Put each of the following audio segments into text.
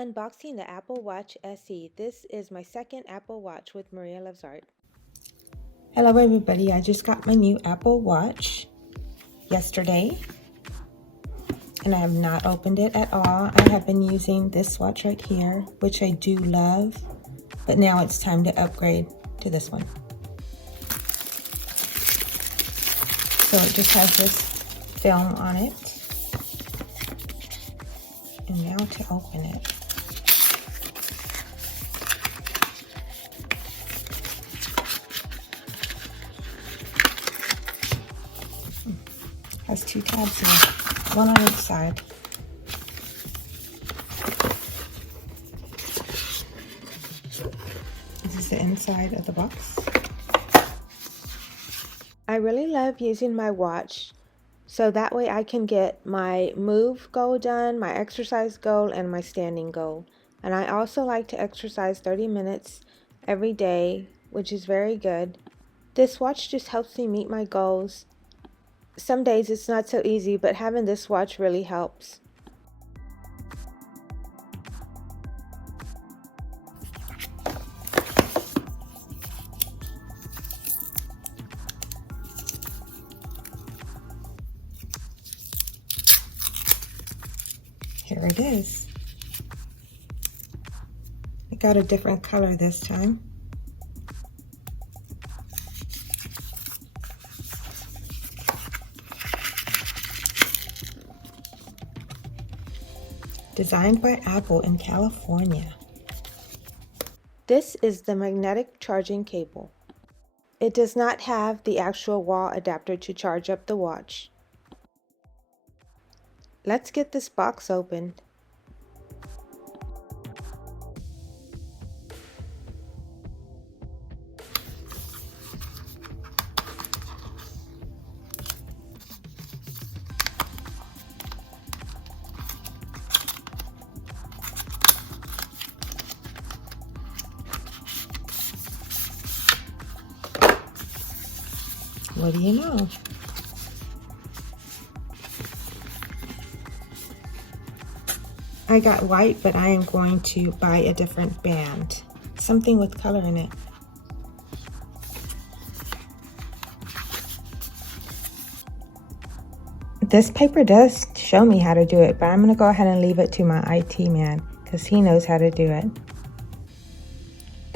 Unboxing the Apple Watch SE. This is my second Apple Watch with MariaLovesArt. Hello everybody, I just got my new Apple Watch yesterday and I have not opened it at all. I have been using this watch right here, which I do love, but now it's time to upgrade to this one. So it just has this film on it. And now to open it. Has two tabs here, one on each side. This is the inside of the box. I really love using my watch so that way I can get my move goal done, my exercise goal, and my standing goal. And I also like to exercise 30 minutes every day, which is very good. This watch just helps me meet my goals. Some days it's not so easy, but having this watch really helps. Here it is. I got a different color this time. Designed by Apple in California. This is the magnetic charging cable. It does not have the actual wall adapter to charge up the watch. Let's get this box opened. What do you know? I got white, but I am going to buy a different band. Something with color in it. This paper does show me how to do it, but I'm going to go ahead and leave it to my IT man because he knows how to do it.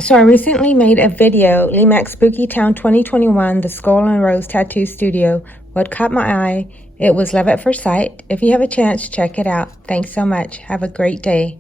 So I recently made a video, Limax Spooky Town 2021, the Skull and Rose Tattoo Studio. What caught my eye? It was love at first sight. If you have a chance, check it out. Thanks so much. Have a great day.